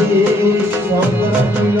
સૂરજ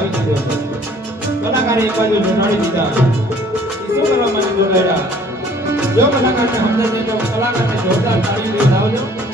હલાવી કલાકારે એક બાજુ જોડાડી દીધા. શું કરવા માટે જોડાયા જો કલાકારને સમજાય તો કલાકારને જોરદાર તાળી લઈને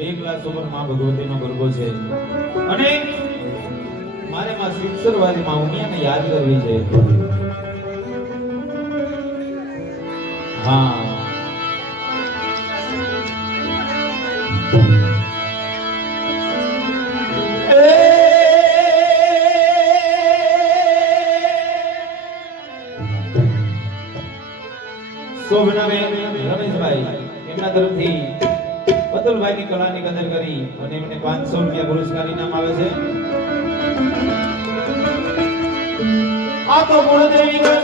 બે ગ્લાસ ઉપરમાં ભગવતીનો ગરબો છે. અને મારે માં શિક્ષરવાદી માં ઉમિયાને યાદ કરવી છે? હા. આવે છે? આ તો ગુણદેવી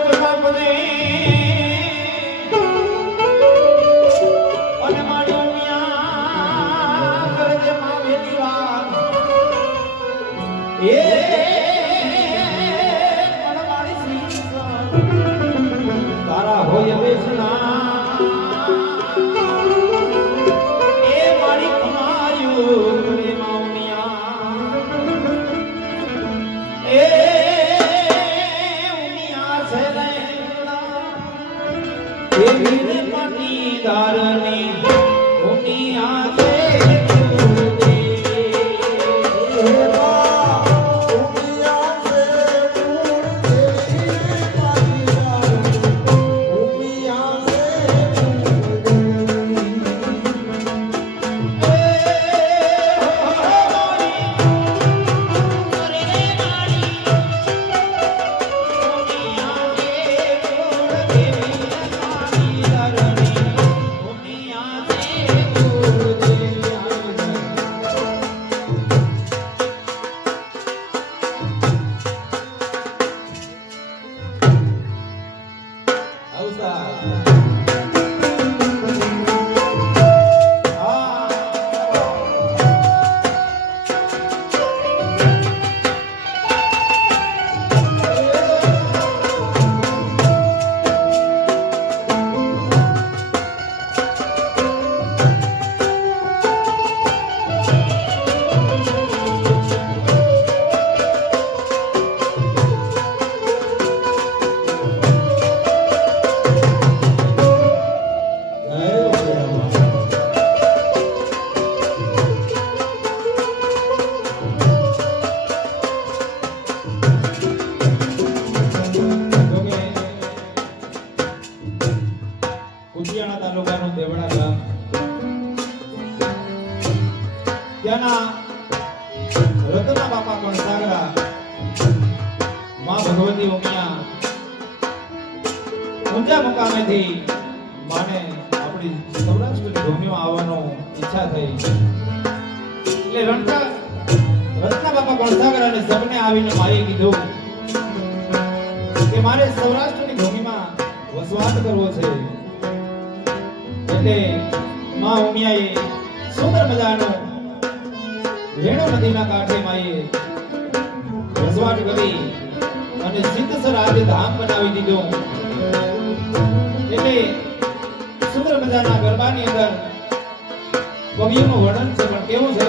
એટલે રણતા રત્ના બાપા કોણસાગરાને સબને આવીને મારી કીધું કે મારે સૌરાષ્ટ્રની ભૂમિમાં વસવાટ કરવો છે. એટલે માં ઉમિયાએ સુંદર મજાનો રેણુ નદીના કાંઠે માએ વસવાટ કરી અને સિદ્ધસર આજે ધામ બનાવી દીધો. એટલે સુંદર મજાના ગરબાની અંદર કવિઓનું વર્ણન છે, પણ કેવું છે?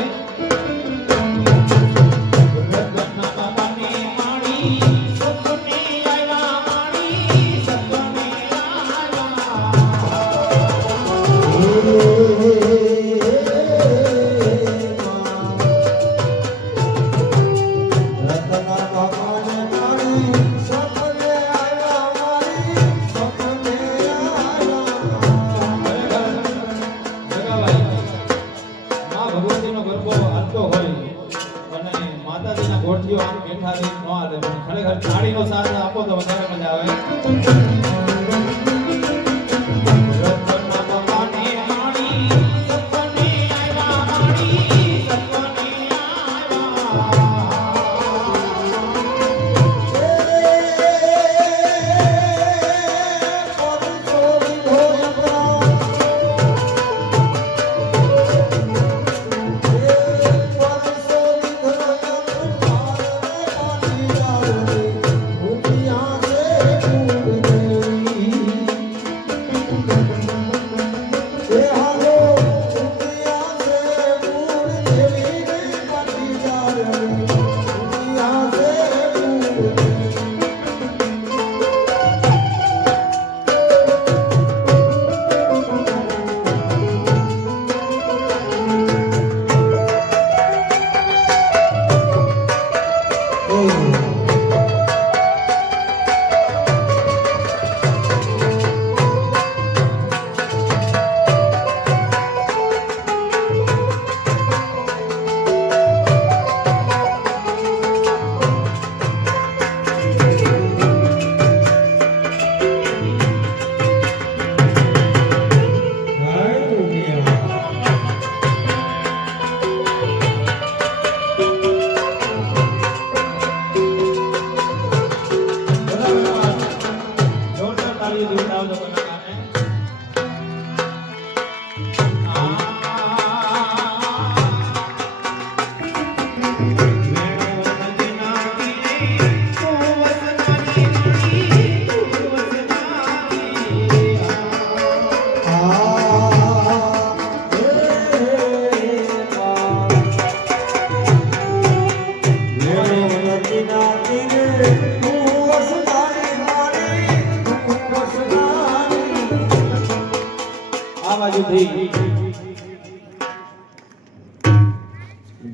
બાજુથી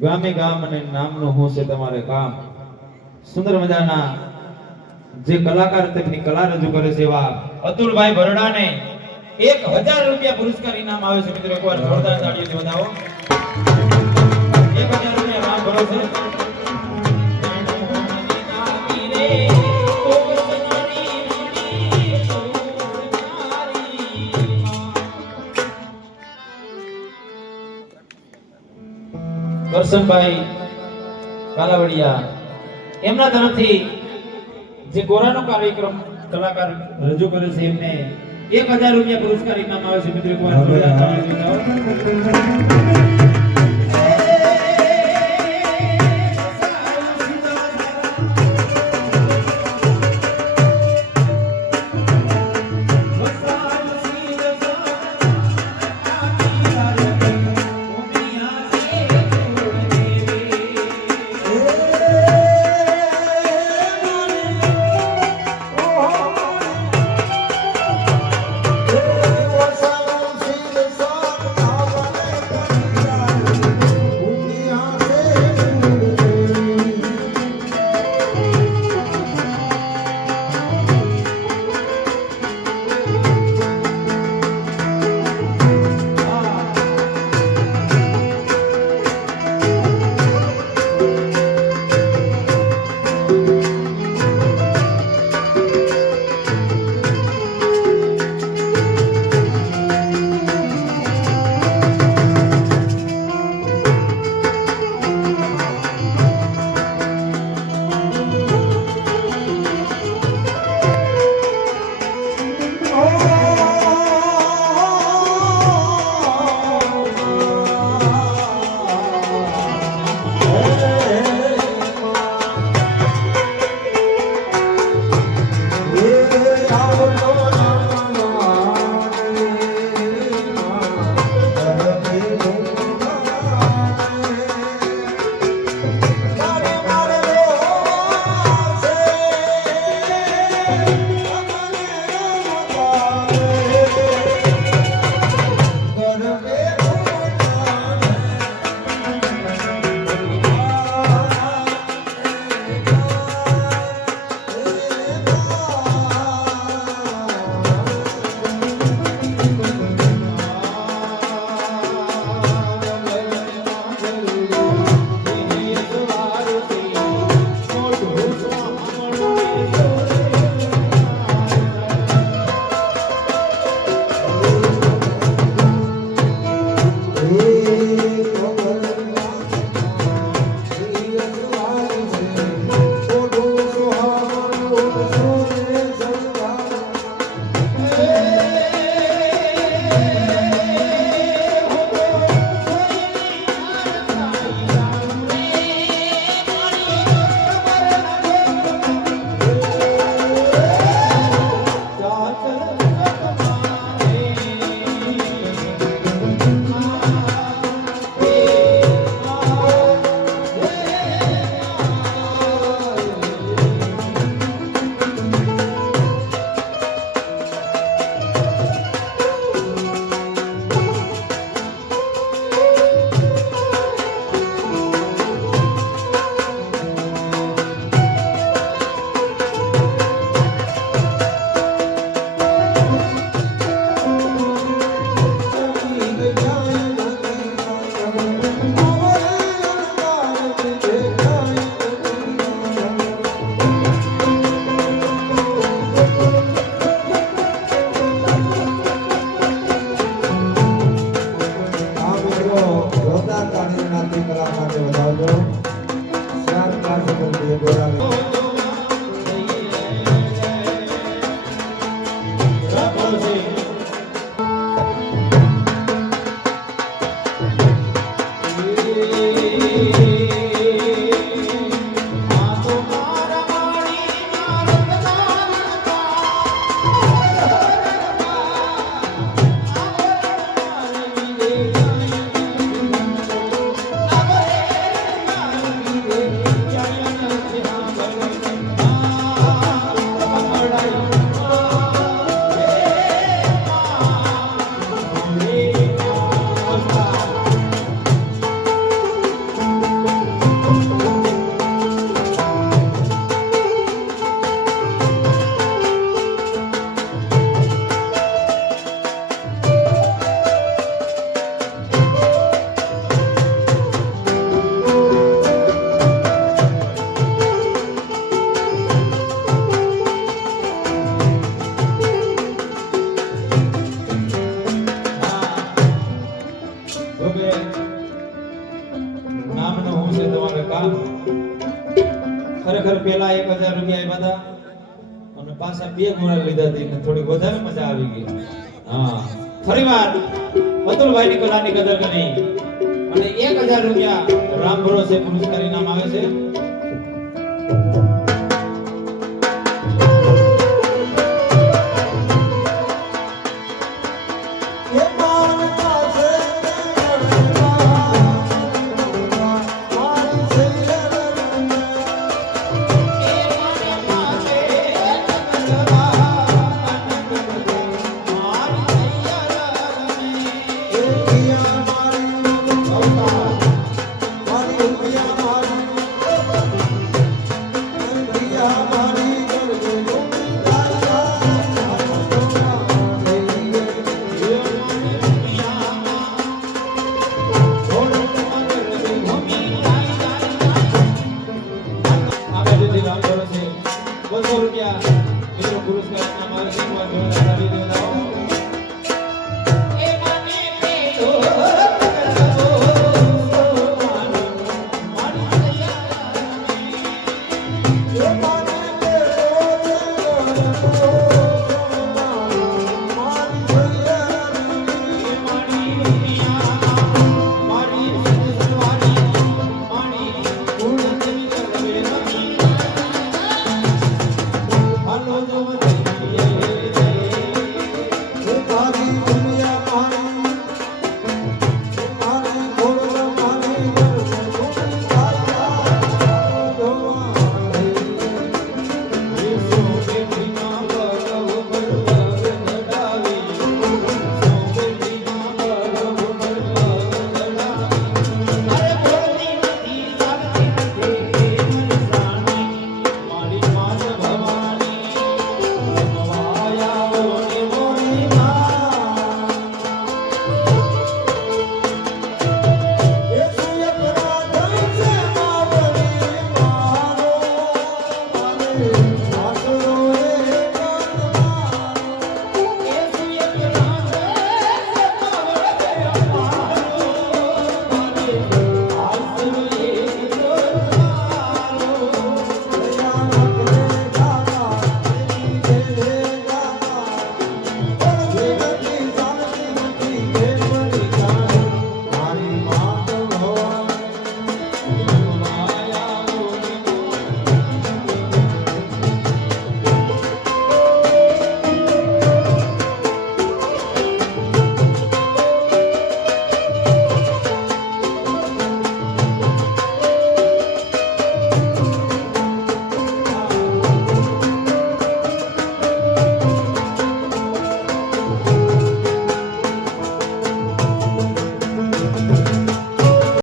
ગામે ગામ અને નામનું હું છે તમારે કામ. સુંદર મજાના જે કલાકાર તેમની કલા રજૂ કરે છે એવા અતુલભાઈ ભરડાને એક હજાર રૂપિયા પુરસ્કાર ઇનામ આવે છે. મિત્રો, એકવાર જોરદાર તાળીઓથી વધાવો. એક હજાર રૂપિયા નામ ભરો છે. કરશનભાઈ કાલાવડિયા એમના તરફથી જે ગોરાનો કાર્યક્રમ કલાકાર રજૂ કરે છે એમને એક હજાર રૂપિયા પુરસ્કાર ઇનામ આવે છે મિત્રો કદર કરી. અને એક હજાર રૂપિયા રામ ભરોસે પુરસ્કાર ઇનામ આવે છે.